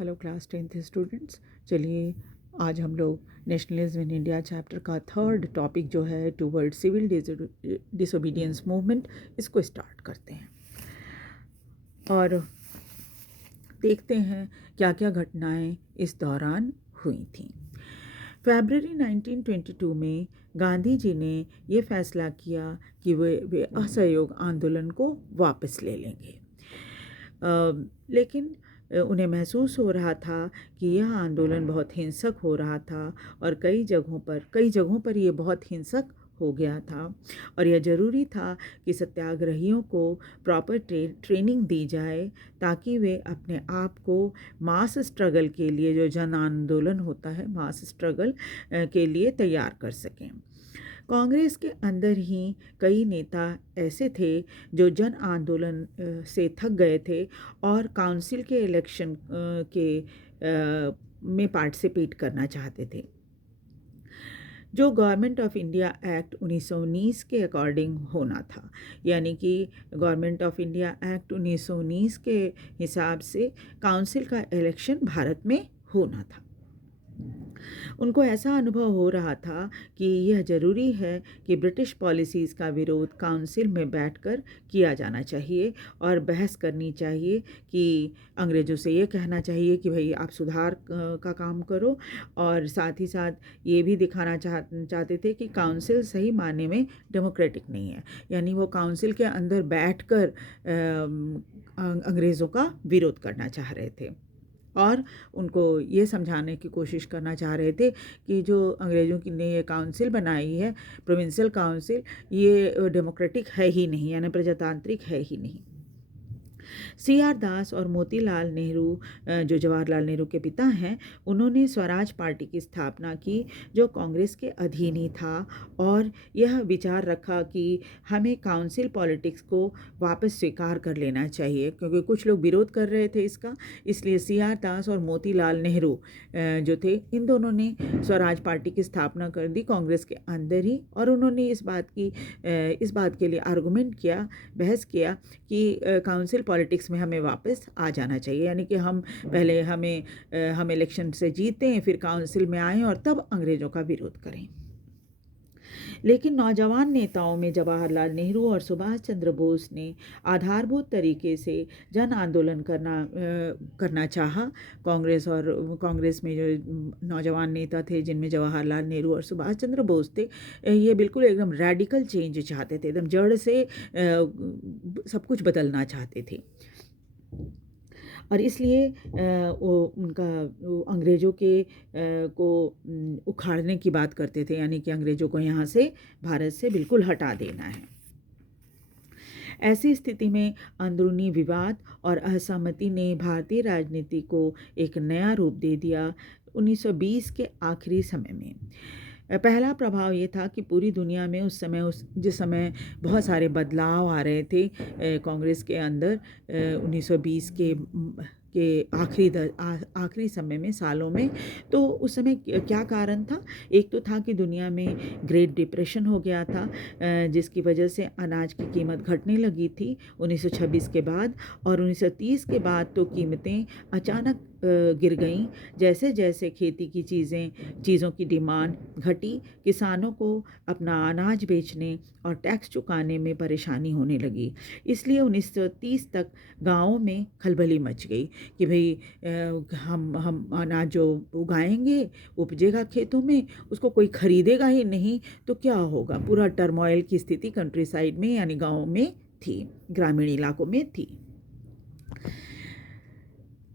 Hello class 10th students. चलिए आज हम लोग नेशनलिज्म इन इंडिया चैप्टर का थर्ड टॉपिक जो है टूवर्ड सिविल डिसोबीडियंस मूवमेंट, इसको स्टार्ट करते हैं और देखते हैं क्या क्या घटनाएं इस दौरान हुई थीं। फरवरी 1922 में गांधी जी ने ये फैसला किया कि वे असहयोग आंदोलन को वापस ले लेंगे, लेकिन उन्हें महसूस हो रहा था कि यह आंदोलन बहुत हिंसक हो रहा था और कई जगहों पर ये बहुत हिंसक हो गया था और यह ज़रूरी था कि सत्याग्रहियों को प्रॉपर ट्रेनिंग दी जाए ताकि वे अपने आप को मास स्ट्रगल के लिए, जो जन आंदोलन होता है मास स्ट्रगल के लिए तैयार कर सकें। कांग्रेस के अंदर ही कई नेता ऐसे थे जो जन आंदोलन से थक गए थे और काउंसिल के इलेक्शन में पार्टिसिपेट करना चाहते थे, जो गवर्नमेंट ऑफ इंडिया एक्ट 1919 के अकॉर्डिंग होना था। यानी कि गवर्नमेंट ऑफ इंडिया एक्ट 1919 के हिसाब से काउंसिल का इलेक्शन भारत में होना था। उनको ऐसा अनुभव हो रहा था कि यह ज़रूरी है कि ब्रिटिश पॉलिसीज़ का विरोध काउंसिल में बैठकर किया जाना चाहिए और बहस करनी चाहिए कि अंग्रेज़ों से ये कहना चाहिए कि भाई आप सुधार का काम करो, और साथ ही साथ ये भी दिखाना चाहते थे कि काउंसिल सही मायने में डेमोक्रेटिक नहीं है। यानी वो काउंसिल के अंदर बैठकर अंग्रेज़ों का विरोध करना चाह रहे थे और उनको ये समझाने की कोशिश करना चाह रहे थे कि जो अंग्रेज़ों की ने ये काउंसिल बनाई है, प्रोविंशियल काउंसिल, ये डेमोक्रेटिक है ही नहीं, यानी प्रजातांत्रिक है ही नहीं। C.R. दास और मोतीलाल नेहरू, जो जवाहरलाल नेहरू के पिता हैं, उन्होंने स्वराज पार्टी की स्थापना की जो कांग्रेस के अधीन ही था और यह विचार रखा कि हमें काउंसिल पॉलिटिक्स को वापस स्वीकार कर लेना चाहिए, क्योंकि कुछ लोग विरोध कर रहे थे इसका। इसलिए C.R. दास और मोतीलाल नेहरू जो थे, इन दोनों ने स्वराज पार्टी की स्थापना कर दी कांग्रेस के अंदर ही, और उन्होंने इस बात के लिए आर्गूमेंट किया, बहस किया कि काउंसिल पॉलिटिक्स में हमें वापस आ जाना चाहिए। यानी कि हम इलेक्शन से जीतें, फिर काउंसिल में आएं और तब अंग्रेज़ों का विरोध करें। लेकिन नौजवान नेताओं में जवाहरलाल नेहरू और सुभाष चंद्र बोस ने आधारभूत तरीके से जन आंदोलन करना चाहा। कांग्रेस में जो नौजवान नेता थे, जिनमें जवाहरलाल नेहरू और सुभाष चंद्र बोस थे, ये बिल्कुल एकदम रेडिकल चेंज चाहते थे, एकदम जड़ से सब कुछ बदलना चाहते थे और इसलिए वो अंग्रेज़ों को उखाड़ने की बात करते थे, यानी कि अंग्रेज़ों को यहाँ से, भारत से बिल्कुल हटा देना है। ऐसी स्थिति में अंदरूनी विवाद और असहमति ने भारतीय राजनीति को एक नया रूप दे दिया 1920 के आखिरी समय में। पहला प्रभाव ये था कि पूरी दुनिया में जिस समय बहुत सारे बदलाव आ रहे थे कांग्रेस के अंदर 1920 के आखिरी समय में, सालों में, तो उस समय क्या कारण था? एक तो था कि दुनिया में ग्रेट डिप्रेशन हो गया था, जिसकी वजह से अनाज की कीमत घटने लगी थी 1926 के बाद, और 1930 के बाद तो कीमतें अचानक गिर गईं। जैसे जैसे खेती की चीज़ों की डिमांड घटी, किसानों को अपना अनाज बेचने और टैक्स चुकाने में परेशानी होने लगी। इसलिए 1930 तक गाँवों में खलबली मच गई कि भाई हम अनाज जो उगाएंगे, उपजेगा खेतों में, उसको कोई खरीदेगा ही नहीं तो क्या होगा। पूरा टर्मोइल की स्थिति कंट्री साइड में, यानी गाँव में थी, ग्रामीण इलाकों में थी।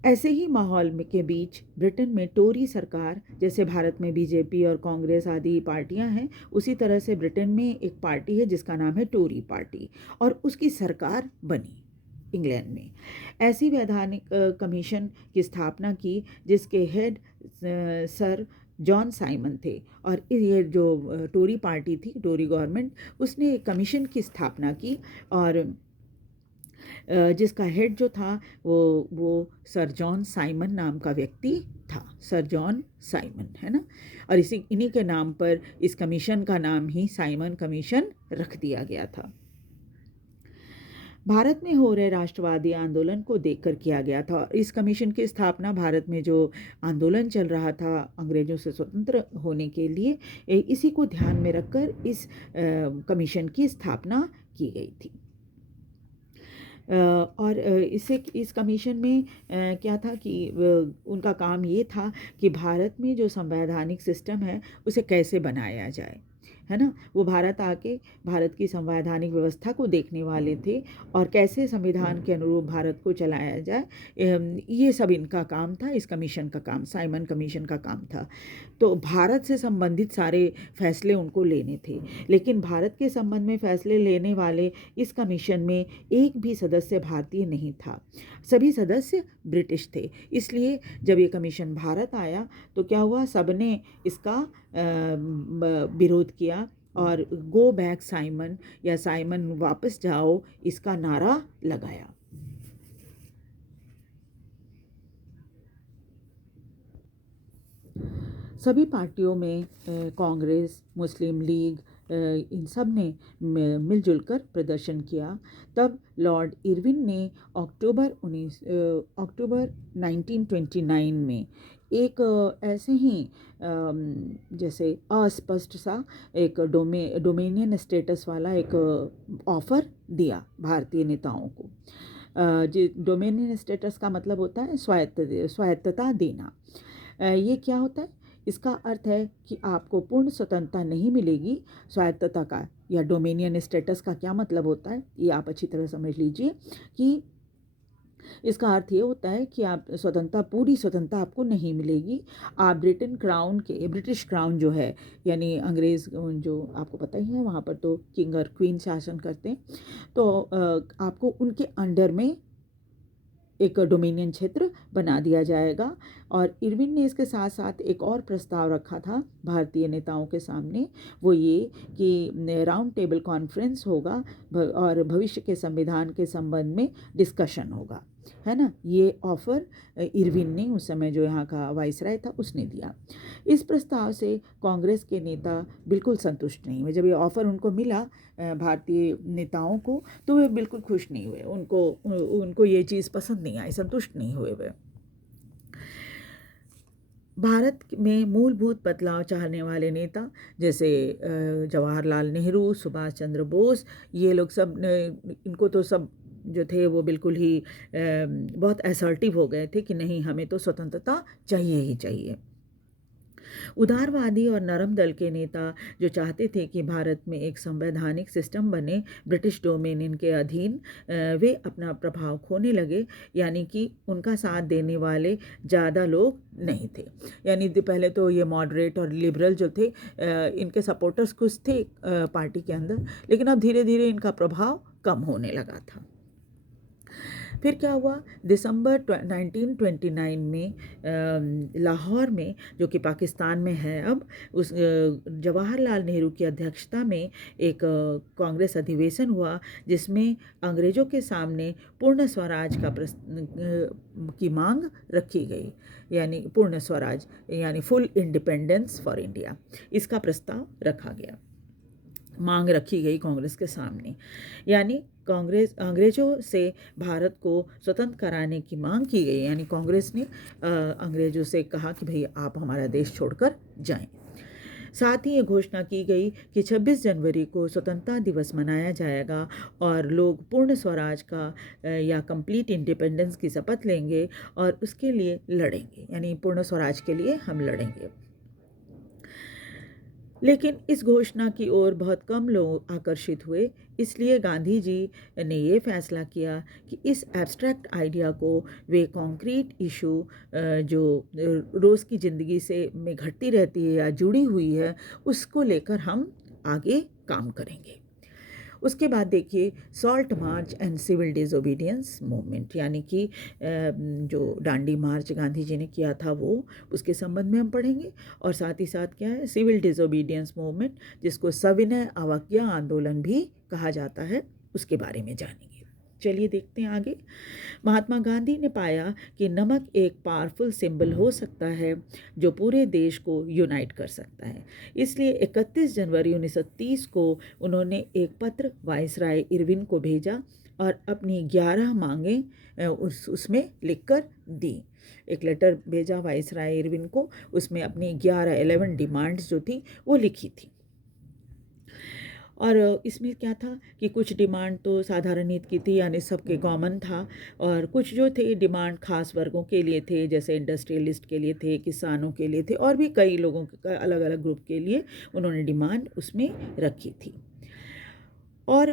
ऐसे ही माहौल के बीच ब्रिटेन में टोरी सरकार, जैसे भारत में बीजेपी और कांग्रेस आदि पार्टियां हैं, उसी तरह से ब्रिटेन में एक पार्टी है जिसका नाम है टोरी पार्टी, और उसकी सरकार बनी इंग्लैंड में। ऐसी वैधानिक कमीशन की स्थापना की जिसके हेड सर जॉन साइमन थे, और ये जो टोरी पार्टी थी, टोरी गवर्नमेंट, उसने एक कमीशन की स्थापना की और जिसका हेड जो था वो सर जॉन साइमन नाम का व्यक्ति था। सर जॉन साइमन, है ना, और इन्हीं के नाम पर इस कमीशन का नाम ही साइमन कमीशन रख दिया गया था। भारत में हो रहे राष्ट्रवादी आंदोलन को देखकर किया गया था। इस कमीशन की स्थापना भारत में जो आंदोलन चल रहा था अंग्रेज़ों से स्वतंत्र होने के लिए, इसी को ध्यान में रखकर इस कमीशन की स्थापना की गई थी। और इस कमीशन में क्या था कि उनका काम ये था कि भारत में जो संवैधानिक सिस्टम है उसे कैसे बनाया जाए, है ना। वो भारत आके भारत की संवैधानिक व्यवस्था को देखने वाले थे और कैसे संविधान के अनुरूप भारत को चलाया जाए, ये सब इनका काम था। इस कमीशन का काम, साइमन कमीशन का काम था। तो भारत से संबंधित सारे फैसले उनको लेने थे, लेकिन भारत के संबंध में फैसले लेने वाले इस कमीशन में एक भी सदस्य भारतीय नहीं था, सभी सदस्य ब्रिटिश थे। इसलिए जब ये कमीशन भारत आया तो क्या हुआ, सबने इसका विरोध किया और गो बैक साइमन या साइमन वापस जाओ इसका नारा लगाया। सभी पार्टियों में कांग्रेस, मुस्लिम लीग, इन सब ने मिलजुल कर प्रदर्शन किया। तब लॉर्ड इरविन ने अक्टूबर 1929 में एक ऐसे ही जैसे अस्पष्ट सा एक डोमेनियन स्टेटस वाला एक ऑफ़र दिया भारतीय नेताओं को। डोमेनियन स्टेटस का मतलब होता है स्वायत्तता देना। ये क्या होता है? इसका अर्थ है कि आपको पूर्ण स्वतंत्रता नहीं मिलेगी। स्वायत्तता का या डोमेनियन स्टेटस का क्या मतलब होता है, ये आप अच्छी तरह समझ लीजिए कि इसका अर्थ ये होता है कि आप पूरी स्वतंत्रता आपको नहीं मिलेगी। आप ब्रिटिश क्राउन जो है, यानी अंग्रेज़ जो आपको पता ही है, वहाँ पर तो किंग और क्वीन शासन करते हैं, तो आपको उनके अंडर में एक डोमिनियन क्षेत्र बना दिया जाएगा। और इरविन ने इसके साथ साथ एक और प्रस्ताव रखा था भारतीय नेताओं के सामने, वो ये कि राउंड टेबल कॉन्फ्रेंस होगा और भविष्य के संविधान के संबंध में डिस्कशन होगा, है ना। ये ऑफ़र इरविन ने, उस समय जो यहाँ का वाइसराय था, उसने दिया। इस प्रस्ताव से कांग्रेस के नेता बिल्कुल संतुष्ट नहीं हुए। जब ये ऑफ़र उनको मिला भारतीय नेताओं को, तो वे बिल्कुल खुश नहीं हुए। उनको ये चीज़ पसंद नहीं आई, संतुष्ट नहीं हुए वे। भारत में मूलभूत बदलाव चाहने वाले नेता जैसे जवाहरलाल नेहरू, सुभाष चंद्र बोस, ये लोग सब, इनको तो सब जो थे वो बिल्कुल ही बहुत असर्टिव हो गए थे कि नहीं, हमें तो स्वतंत्रता चाहिए ही चाहिए। उदारवादी और नरम दल के नेता जो चाहते थे कि भारत में एक संवैधानिक सिस्टम बने ब्रिटिश डोमेनियन के अधीन, वे अपना प्रभाव खोने लगे, यानी कि उनका साथ देने वाले ज़्यादा लोग नहीं थे। यानी पहले तो ये मॉडरेट और लिबरल जो थे, इनके सपोर्टर्स कुछ थे पार्टी के अंदर, लेकिन अब धीरे धीरे इनका प्रभाव कम होने लगा था। फिर क्या हुआ, दिसंबर 1929 में लाहौर में, जो कि पाकिस्तान में है अब, उस जवाहरलाल नेहरू की अध्यक्षता में एक कांग्रेस अधिवेशन हुआ, जिसमें अंग्रेज़ों के सामने पूर्ण स्वराज की मांग रखी गई, यानी पूर्ण स्वराज यानी फुल इंडिपेंडेंस फॉर इंडिया, इसका प्रस्ताव रखा गया, मांग रखी गई कांग्रेस के सामने। यानी अंग्रेज़ों से भारत को स्वतंत्र कराने की मांग की गई, यानी कांग्रेस ने अंग्रेज़ों से कहा कि भाई आप हमारा देश छोड़कर जाएं। साथ ही ये घोषणा की गई कि 26 जनवरी को स्वतंत्रता दिवस मनाया जाएगा और लोग पूर्ण स्वराज का या कंप्लीट इंडिपेंडेंस की शपथ लेंगे और उसके लिए लड़ेंगे, यानी पूर्ण स्वराज के लिए हम लड़ेंगे। लेकिन इस घोषणा की ओर बहुत कम लोग आकर्षित हुए, इसलिए गांधी जी ने ये फैसला किया कि इस एब्स्ट्रैक्ट आइडिया को वे कॉन्क्रीट इशू जो रोज़ की ज़िंदगी में घटती रहती है या जुड़ी हुई है, उसको लेकर हम आगे काम करेंगे। उसके बाद देखिए salt march and civil disobedience movement, यानी कि जो डांडी मार्च गांधी जी ने किया था वो, उसके संबंध में हम पढ़ेंगे। और साथ ही साथ क्या है, सिविल डिसोबीडियंस मूवमेंट, जिसको सविनय अवज्ञा आंदोलन भी कहा जाता है, उसके बारे में जानेंगे। चलिए देखते हैं आगे। महात्मा गांधी ने पाया कि नमक एक पावरफुल सिंबल हो सकता है जो पूरे देश को यूनाइट कर सकता है। इसलिए 31 जनवरी 1930 को उन्होंने एक पत्र वाइसराय इरविन को भेजा, और अपनी 11 मांगें उसमें लिखकर दी। एक लेटर भेजा वाइसराय इरविन को, उसमें अपनी 11 डिमांड्स जो थी वो लिखी थी। और इसमें क्या था कि कुछ डिमांड तो साधारण हित की थी, यानी सबके कॉमन था, और कुछ जो थे डिमांड खास वर्गों के लिए थे, जैसे इंडस्ट्रियलिस्ट के लिए थे, किसानों के लिए थे, और भी कई लोगों के अलग अलग ग्रुप के लिए उन्होंने डिमांड उसमें रखी थी। और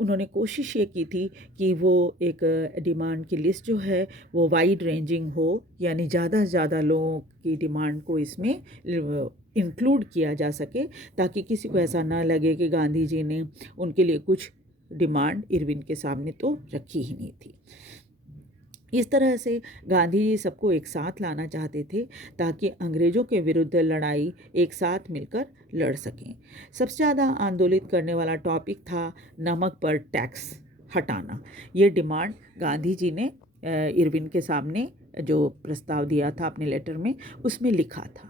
उन्होंने कोशिश ये की थी कि वो एक डिमांड की लिस्ट जो है वो वाइड रेंजिंग हो, यानी ज़्यादा से ज़्यादा लोगों की डिमांड को इसमें इंक्लूड किया जा सके, ताकि किसी को ऐसा ना लगे कि गांधी जी ने उनके लिए कुछ डिमांड इरविन के सामने तो रखी ही नहीं थी। इस तरह से गांधी जी सबको एक साथ लाना चाहते थे, ताकि अंग्रेज़ों के विरुद्ध लड़ाई एक साथ मिलकर लड़ सकें। सबसे ज़्यादा आंदोलित करने वाला टॉपिक था नमक पर टैक्स हटाना। ये डिमांड गांधी जी ने इरविन के सामने जो प्रस्ताव दिया था अपने लेटर में, उसमें लिखा था।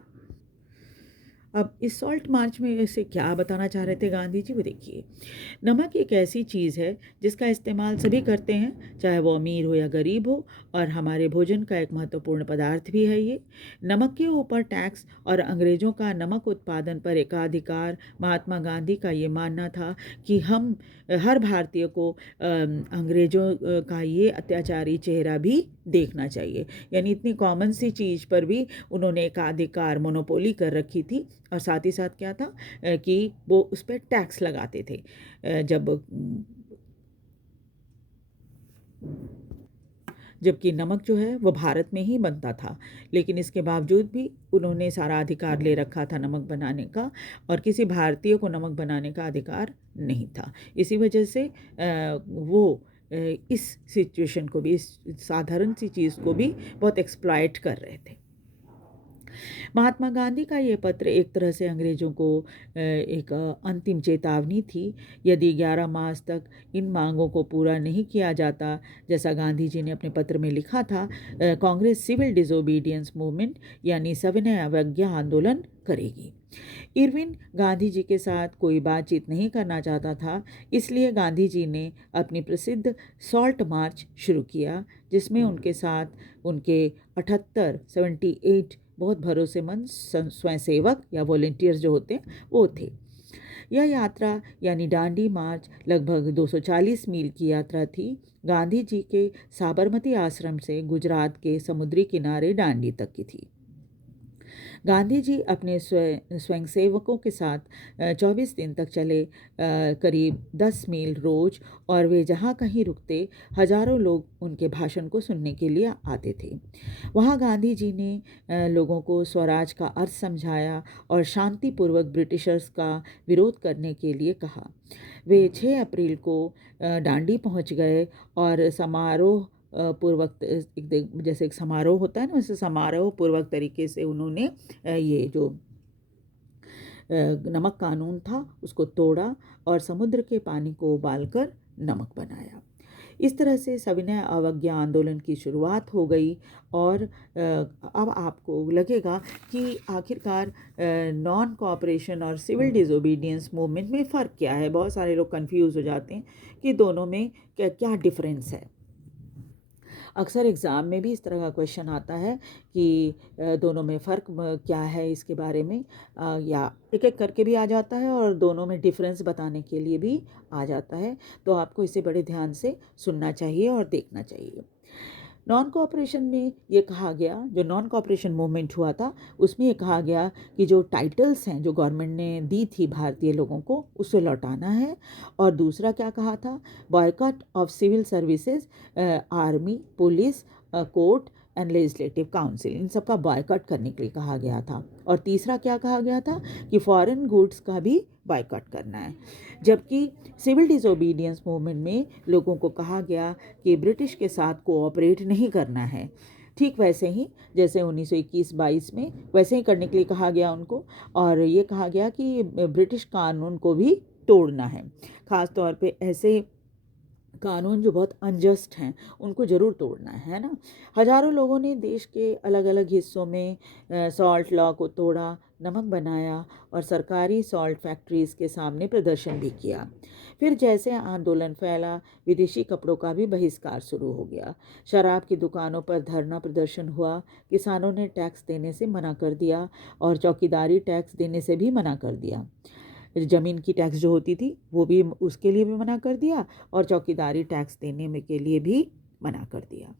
अब इस सॉल्ट मार्च में से क्या बताना चाह रहे थे गांधी जी, वो देखिए। नमक एक ऐसी चीज़ है जिसका इस्तेमाल सभी करते हैं, चाहे वो अमीर हो या गरीब हो, और हमारे भोजन का एक महत्वपूर्ण पदार्थ भी है ये। नमक के ऊपर टैक्स और अंग्रेज़ों का नमक उत्पादन पर एकाधिकार, महात्मा गांधी का ये मानना था कि हम हर भारतीय को अंग्रेज़ों का ये अत्याचारी चेहरा भी देखना चाहिए। यानी इतनी कॉमन सी चीज़ पर भी उन्होंने एकाधिकार, मोनोपोली कर रखी थी। और साथ ही साथ क्या था कि वो उस पर टैक्स लगाते थे। जबकि नमक जो है वो भारत में ही बनता था, लेकिन इसके बावजूद भी उन्होंने सारा अधिकार ले रखा था नमक बनाने का, और किसी भारतीय को नमक बनाने का अधिकार नहीं था। इसी वजह से वो इस सिचुएशन को भी, इस साधारण सी चीज़ को भी बहुत एक्सप्लॉइट कर रहे थे। महात्मा गांधी का ये पत्र एक तरह से अंग्रेज़ों को एक अंतिम चेतावनी थी। यदि 11 मार्च तक इन मांगों को पूरा नहीं किया जाता, जैसा गांधी जी ने अपने पत्र में लिखा था, कांग्रेस सिविल डिसोबीडियंस मूवमेंट यानी सविनय अवज्ञा आंदोलन करेगी। इरविन गांधी जी के साथ कोई बातचीत नहीं करना चाहता था, इसलिए गांधी जी ने अपनी प्रसिद्ध सॉल्ट मार्च शुरू किया, जिसमें उनके साथ उनके 78 बहुत भरोसेमंद स्वयंसेवक या वॉलंटियर्स जो होते हैं वो थे। यह यात्रा यानी डांडी मार्च लगभग 240 मील की यात्रा थी। गांधी जी के साबरमती आश्रम से गुजरात के समुद्री किनारे डांडी तक की थी। गांधी जी अपने स्वयंसेवकों के साथ 24 दिन तक चले, करीब 10 मील रोज, और वे जहाँ कहीं रुकते हजारों लोग उनके भाषण को सुनने के लिए आते थे। वहाँ गांधी जी ने लोगों को स्वराज का अर्थ समझाया और शांतिपूर्वक ब्रिटिशर्स का विरोध करने के लिए कहा। वे 6 अप्रैल को डांडी पहुँच गए और समारोह पूर्वक, जैसे एक समारोह होता है ना, वैसे समारोह पूर्वक तरीके से उन्होंने ये जो नमक कानून था उसको तोड़ा और समुद्र के पानी को उबालकर नमक बनाया। इस तरह से सविनय अवज्ञा आंदोलन की शुरुआत हो गई। और अब आपको लगेगा कि आखिरकार नॉन कोऑपरेशन और सिविल डिसोबीडियंस मूवमेंट में फ़र्क क्या है। बहुत सारे लोग कंफ्यूज हो जाते हैं कि दोनों में क्या डिफरेंस है। अक्सर एग्ज़ाम में भी इस तरह का क्वेश्चन आता है कि दोनों में फ़र्क क्या है, इसके बारे में या एक एक करके भी आ जाता है, और दोनों में डिफरेंस बताने के लिए भी आ जाता है। तो आपको इसे बड़े ध्यान से सुनना चाहिए और देखना चाहिए। नॉन कोऑपरेशन में ये कहा गया, जो नॉन कोऑपरेशन मूवमेंट हुआ था उसमें ये कहा गया कि जो टाइटल्स हैं जो गवर्नमेंट ने दी थी भारतीय लोगों को, उसे लौटाना है। और दूसरा क्या कहा था, boycott of civil services, army, police, court and legislative council, इन सब का बॉयकॉट करने के लिए कहा गया था। और तीसरा क्या कहा गया था कि फॉरेन गुड्स का भी बॉयकॉट करना है। जबकि सिविल डिसोबीडियंस मूवमेंट में लोगों को कहा गया कि ब्रिटिश के साथ कोऑपरेट नहीं करना है। ठीक वैसे ही जैसे 1921-22 में वैसे ही करने के लिए कहा गया उनको, और ये कहा गया कि ब्रिटिश कानून को भी तोड़ना है। ख़ास तौर पे ऐसे कानून जो बहुत अनजस्ट हैं उनको ज़रूर तोड़ना है ना। हज़ारों लोगों ने देश के अलग अलग हिस्सों में सॉल्ट लॉ को तोड़ा, नमक बनाया और सरकारी सॉल्ट फैक्ट्रीज़ के सामने प्रदर्शन भी किया। फिर जैसे आंदोलन फैला, विदेशी कपड़ों का भी बहिष्कार शुरू हो गया। शराब की दुकानों पर धरना प्रदर्शन हुआ, किसानों ने टैक्स देने से मना कर दिया और चौकीदारी टैक्स देने से भी मना कर दिया। ज़मीन की टैक्स जो होती थी वो भी, उसके लिए भी मना कर दिया और चौकीदारी टैक्स देने में के लिए भी मना कर दिया।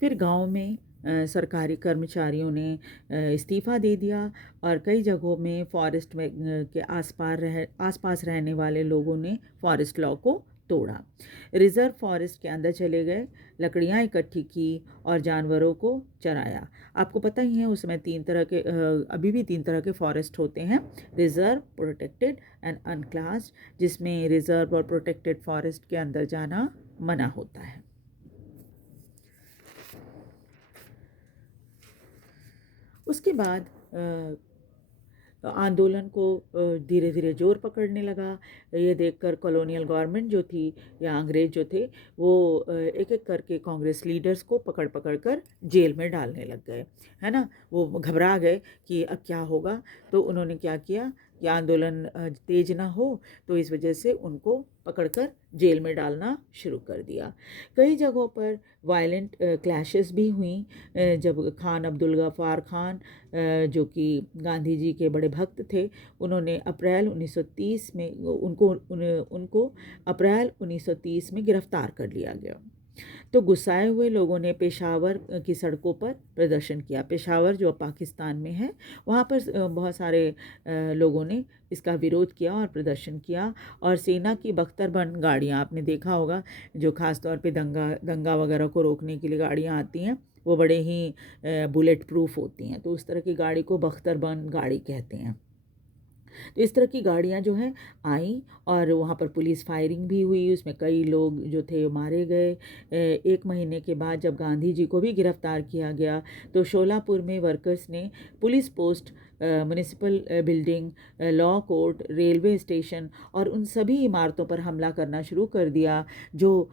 फिर गांव में सरकारी कर्मचारियों ने इस्तीफ़ा दे दिया और कई जगहों में फॉरेस्ट में के आसपास रहने वाले लोगों ने फॉरेस्ट लॉ को तोड़ा। रिज़र्व फॉरेस्ट के अंदर चले गए, लकड़ियाँ इकट्ठी की और जानवरों को चराया। आपको पता ही है उसमें अभी भी 3 तरह के फॉरेस्ट होते हैं, रिज़र्व, प्रोटेक्टेड एंड अनक्लास्ड, जिसमें रिज़र्व और प्रोटेक्टेड फॉरेस्ट के अंदर जाना मना होता है। उसके बाद आंदोलन को धीरे धीरे जोर पकड़ने लगा। ये देखकर कॉलोनियल गवर्नमेंट जो थी या अंग्रेज जो थे वो एक एक करके कांग्रेस लीडर्स को पकड़ पकड़ कर जेल में डालने लग गए, है ना। वो घबरा गए कि अब क्या होगा, तो उन्होंने क्या किया कि आंदोलन तेज ना हो, तो इस वजह से उनको पकड़कर जेल में डालना शुरू कर दिया। कई जगहों पर वायलेंट क्लैशेस भी हुई, जब खान अब्दुल गफ्फार खान जो कि गांधी जी के बड़े भक्त थे, उन्होंने अप्रैल 1930 में उनको अप्रैल 1930 में गिरफ्तार कर लिया गया। तो गुस्साए हुए लोगों ने पेशावर की सड़कों पर प्रदर्शन किया। पेशावर जो पाकिस्तान में है, वहाँ पर बहुत सारे लोगों ने इसका विरोध किया और प्रदर्शन किया। और सेना की बख्तरबंद गाड़ियाँ, आपने देखा होगा, जो ख़ास तौर पे दंगा वगैरह को रोकने के लिए गाड़ियाँ आती हैं, वो बड़े ही बुलेट प्रूफ होती हैं, तो उस तरह की गाड़ी को बख्तरबंद गाड़ी कहते हैं। तो इस तरह की गाड़ियाँ जो हैं आई और वहाँ पर पुलिस फायरिंग भी हुई, उसमें कई लोग जो थे मारे गए। 1 महीने के बाद जब गांधी जी को भी गिरफ्तार किया गया, तो शोलापुर में वर्कर्स ने police post, municipal building, law court, railway station और उन सभी इमारतों पर हमला करना शुरू कर दिया जो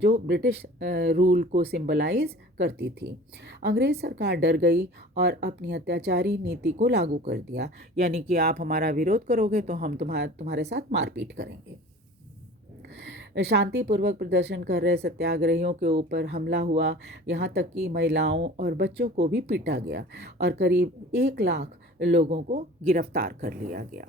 ब्रिटिश रूल को सिंबलाइज करती थी। अंग्रेज़ सरकार डर गई और अपनी अत्याचारी नीति को लागू कर दिया, यानी कि आप हमारा विरोध करोगे तो हम तुम्हारे साथ मारपीट करेंगे। शांतिपूर्वक प्रदर्शन कर रहे सत्याग्रहियों के ऊपर हमला हुआ, यहाँ तक कि महिलाओं और बच्चों को भी पीटा गया और करीब 1 लाख लोगों को गिरफ्तार कर लिया गया,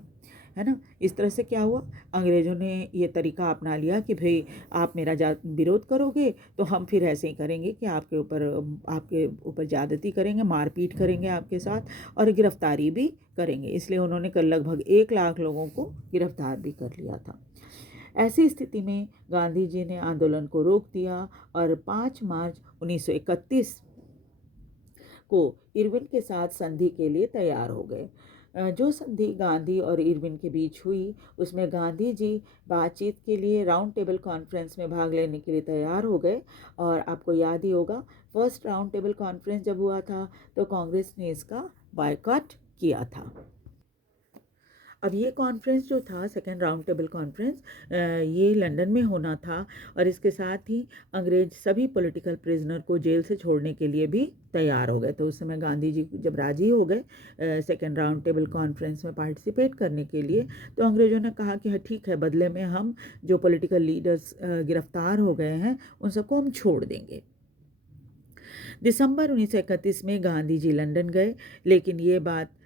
है ना। इस तरह से क्या हुआ, अंग्रेज़ों ने ये तरीका अपना लिया कि भाई आप मेरा विरोध करोगे तो हम फिर ऐसे ही करेंगे कि आपके ऊपर ज़्यादती करेंगे, मारपीट करेंगे आपके साथ और गिरफ्तारी भी करेंगे। इसलिए उन्होंने कल लगभग 1 लाख लोगों को गिरफ्तार भी कर लिया था। ऐसी स्थिति में गांधी जी ने आंदोलन को रोक दिया और 5 मार्च 1931 को इरविन के साथ संधि के लिए तैयार हो गए। जो संधि गांधी और इरविन के बीच हुई, उसमें गांधी जी बातचीत के लिए राउंड टेबल कॉन्फ्रेंस में भाग लेने के लिए तैयार हो गए। और आपको याद ही होगा, फर्स्ट राउंड टेबल कॉन्फ्रेंस जब हुआ था तो कांग्रेस ने इसका बायकॉट किया था। अब ये कॉन्फ्रेंस जो था, सेकेंड राउंड टेबल कॉन्फ्रेंस, ये लंदन में होना था और इसके साथ ही अंग्रेज सभी पॉलिटिकल प्रिजनर को जेल से छोड़ने के लिए भी तैयार हो गए। तो उस समय गांधी जी जब राजी हो गए सेकेंड राउंड टेबल कॉन्फ्रेंस में पार्टिसिपेट करने के लिए, तो अंग्रेज़ों ने कहा कि हाँ ठीक है, बदले में हम जो पॉलिटिकल लीडर्स गिरफ्तार हो गए हैं उन सबको हम छोड़ देंगे। दिसंबर 1931 में गांधी जी लंदन गए, लेकिन ये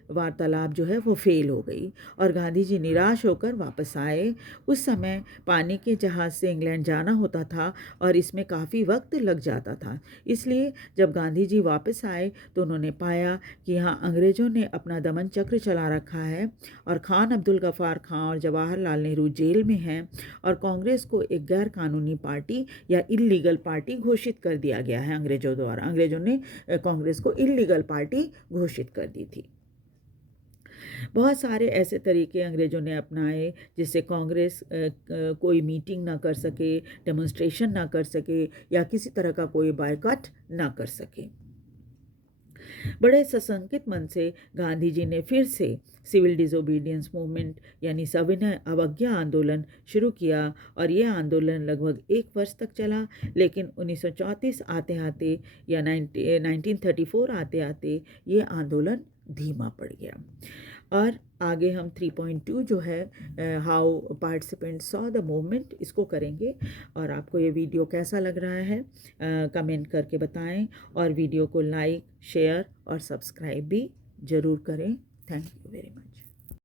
वार्तालाप जो है वो फेल हो गई और गांधी जी निराश होकर वापस आए। उस समय पानी के जहाज़ से इंग्लैंड जाना होता था और इसमें काफ़ी वक्त लग जाता था। इसलिए जब गांधी जी वापस आए तो उन्होंने पाया कि यहाँ अंग्रेज़ों ने अपना दमन चक्र चला रखा है और खान अब्दुल गफ्फार खान और जवाहरलाल नेहरू जेल में हैं और कांग्रेस को एक गैर कानूनी पार्टी या इल्लीगल पार्टी घोषित कर दिया गया है अंग्रेज़ों द्वारा। अंग्रेज़ों ने कांग्रेस को इल्लीगल पार्टी घोषित कर दी थी। बहुत सारे ऐसे तरीके अंग्रेज़ों ने अपनाए जिससे कांग्रेस कोई मीटिंग ना कर सके, डेमोन्स्ट्रेशन ना कर सके या किसी तरह का कोई बायकॉट ना कर सके। बड़े सशंकित मन से गांधी जी ने फिर से सिविल डिसोबीडियंस मूवमेंट यानी सविनय अवज्ञा आंदोलन शुरू किया और ये आंदोलन लगभग 1 वर्ष तक चला। लेकिन 1934 आते आते या 1934 आते आते ये आंदोलन धीमा पड़ गया। और आगे हम 3.2 जो है how participant saw the movement, इसको करेंगे। और आपको ये वीडियो कैसा लग रहा है कमेंट करके बताएं, और वीडियो को लाइक, शेयर और सब्सक्राइब भी ज़रूर करें। Thank you very much.